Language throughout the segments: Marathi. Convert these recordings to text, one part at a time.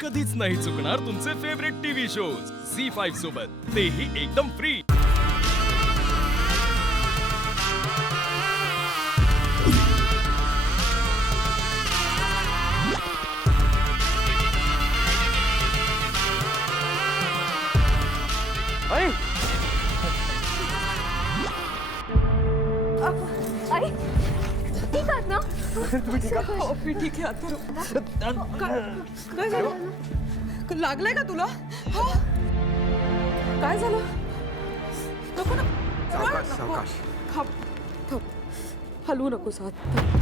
कधीच नाही चुकणार तुमचे फेवरेट टीव्ही शोज झी5 सोबत, तेही एकदम फ्री। आई ठीक आहात ना? तुम्ही ठीक आहात? हो, मी ठीक आहे आता. काय झालं? लागलंय का तुला? हा? काय झालं? नको ना. सावकाश, नको. सावकाश. थांब, थांब. हलवू नकोस हात. थांब.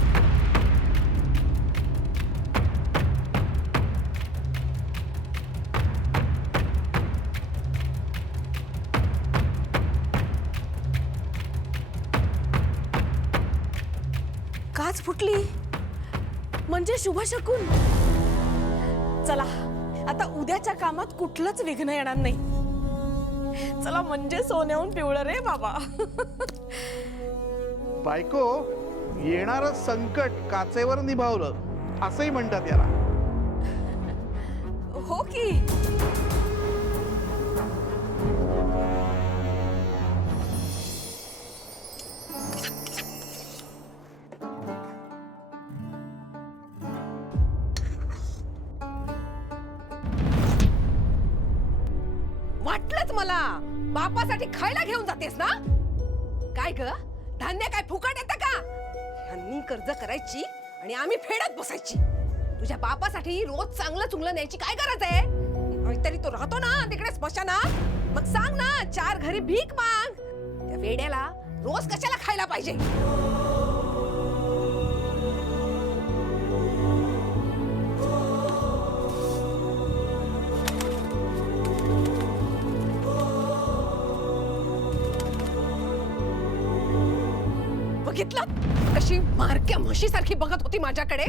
काच फुटली म्हणजे शुभ शकून. चला आता उद्याच्या कामात कुठलंच विघ्न येणार नाही. चला म्हणजे सोन्याहून पिवळं रे बाबा. बायको येणारं संकट काचेवर निभावलं असंही म्हणतात याला. हो की. वाटलंच मला बापासाठी खायला घेऊन जातेस ना. काय ग धान्य काय फुकट येतं का? ह्यांनी कर्ज करायची आणि आम्ही फेडत बसायची. तुझ्या बापासाठी रोज चांगलं चुंगलं न्यायची काय गरज आहे? काहीतरी तो राहतो ना तिकडे स्मशानात. मग सांग ना 4 घरी भीक माग. त्या वेड्याला रोज कशाला खायला पाहिजे? बघितलं कशी मारक्या म्हशीसारखी बघत होती माझ्याकडे.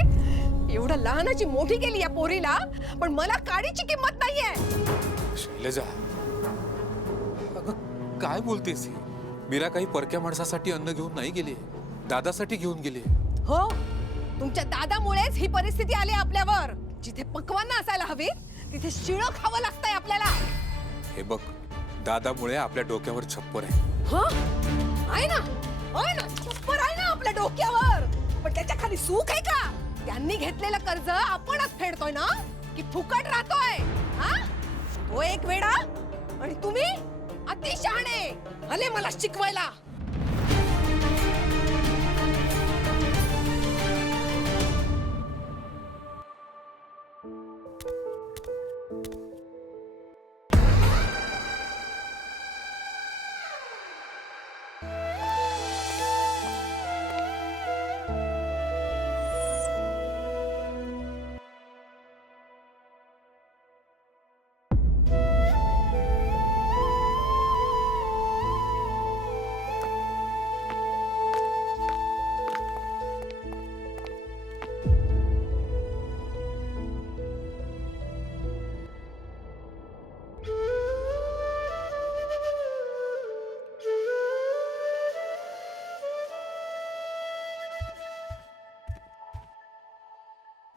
एवढं लहानाची मोठी केली या पोरीला, पण मला काडीची किंमत नाहीये. शैलजा, अगं काय बोलतेस? मीरा काही परक्या माणसासाठी अन्न घेऊन नाही गेली, दादासाठी घेऊन गेली. हो तुमच्या दादामुळेच ही परिस्थिती आली आपल्यावर. जिथे पक्वान्न असायला हवी तिथे शिळं खावं लागतंय आपल्याला. हे बघ, दादामुळे आपल्या डोक्यावर छप्पर आहे. हो आहे ना, आहे ना, छप्पर आहे ना आपल्या डोक्यावर. पण त्याच्या खाली सुख आहे का? त्यांनी घेतलेलं कर्ज आपणच फेडतोय ना की फुकट राहतोय? हा तो एक वेडा आणि तुम्ही अतिशहाणे आले मला शिकवायला.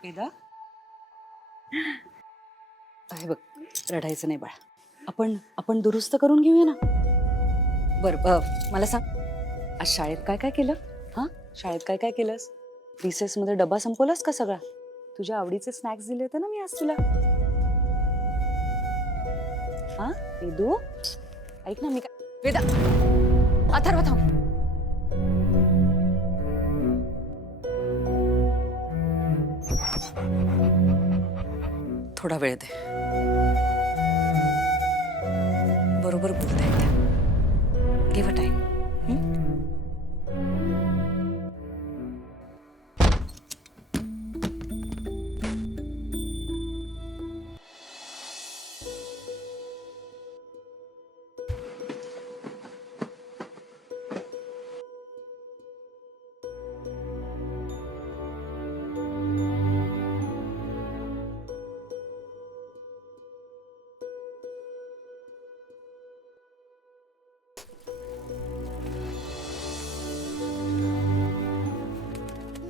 वेदा, आहे बघ, रडायचं नाही बाळा. आपण दुरुस्त करून घेऊया ना. बरं मला सांग, आज शाळेत काय काय केलं? हा शाळेत काय काय केलंस? रिसेस मध्ये डबा संपवलास का सगळा? तुझ्या आवडीचे स्नॅक्स दिले होते ना मी आज तुला. हा वेदू, ऐक ना मी काय. वेदा, अथर्व थांब. थोडा वेळ दे. बरोबर बोलताय त्या. Give a time.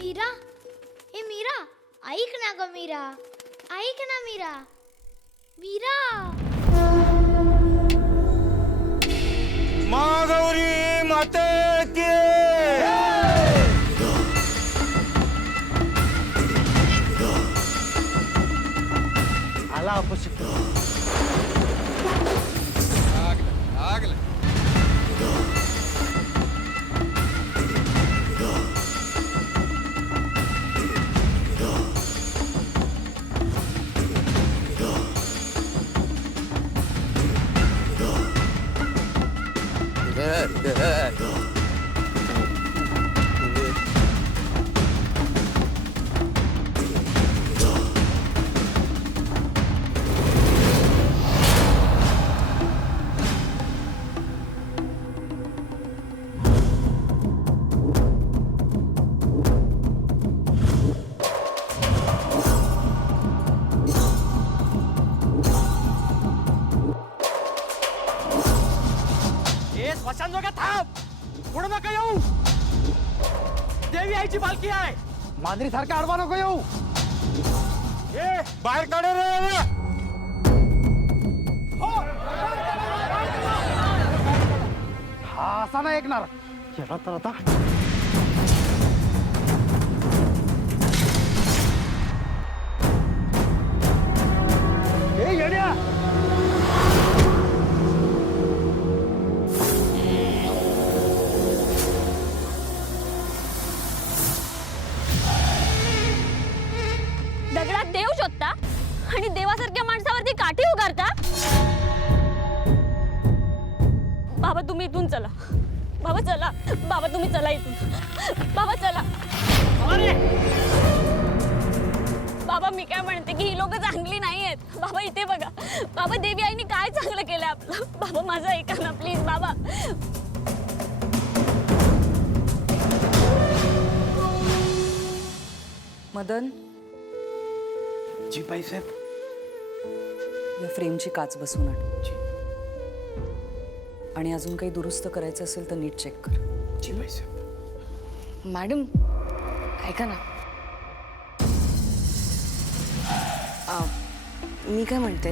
मीरा, हे मीरा, ऐक ना ग मीरा, ऐक ना मीरा. वीरा महागौरी माते की आला अपशिक्त स्मशान जोग्या थांब पुढे नका येऊ देवी आईची पालखी आहे मांजरी सारखा आडवा नको येऊ ए बाहेर काढे रे हा असा नाही ऐकणार चला तर आता ए येड्या दगडात देव शोधता आणि देवासारख्या माणसावरती काठी उगारता. बाबा तुम्ही इथून चला. बाबा चला. बाबा तुम्ही चला इथून. बाबा चला. बाबा मी काय म्हणते की ही लोक चांगली नाही आहेत. बाबा इथे बघा. बाबा देवी आईने काय चांगलं केलं आपलं. बाबा माझं ऐका ना प्लीज बाबा. मदन, जी बाईसाहेब या फ्रेमची काच बसवून आण. आणि अजून काही दुरुस्त करायचं असेल तर नीट चेक कर. जी बाईसाहेब मॅडम ऐका ना मी काय म्हणते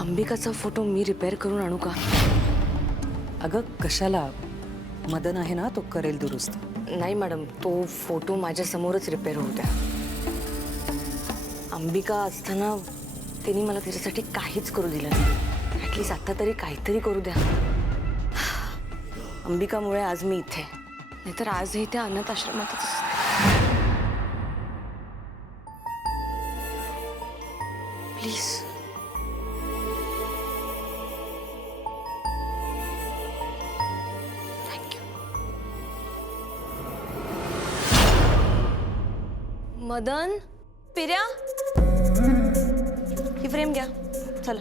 अंबिकाचा फोटो मी रिपेअर करून आणू का? अगं कशाला, मदन आहे ना, तो करेल दुरुस्त. नाही मॅडम तो फोटो माझ्या समोरच रिपेअर होऊ द्या. अंबिका असताना तिने मला तिच्यासाठी काहीच करू दिलं नाही. ॲटलीस्ट आता तरी काहीतरी करू द्या. अंबिकामुळे आज मी इथे, नाहीतर आजही त्या अनाथ आश्रमातच असते. Please thank you. मदन, पिर्या, ही फ्रेम घ्या. चला.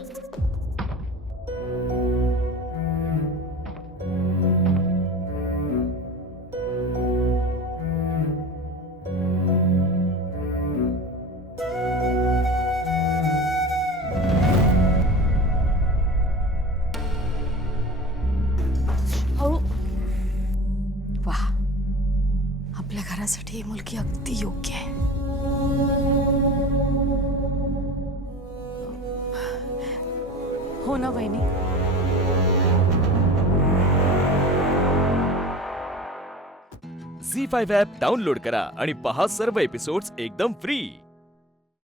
वाह, आपल्या घरासाठी ही मुलगी अगदी योग्य आहे. हो ना वहिनी. झी5 ॲप डाउनलोड करा आणि पहा सर्व एपिसोड्स एकदम फ्री.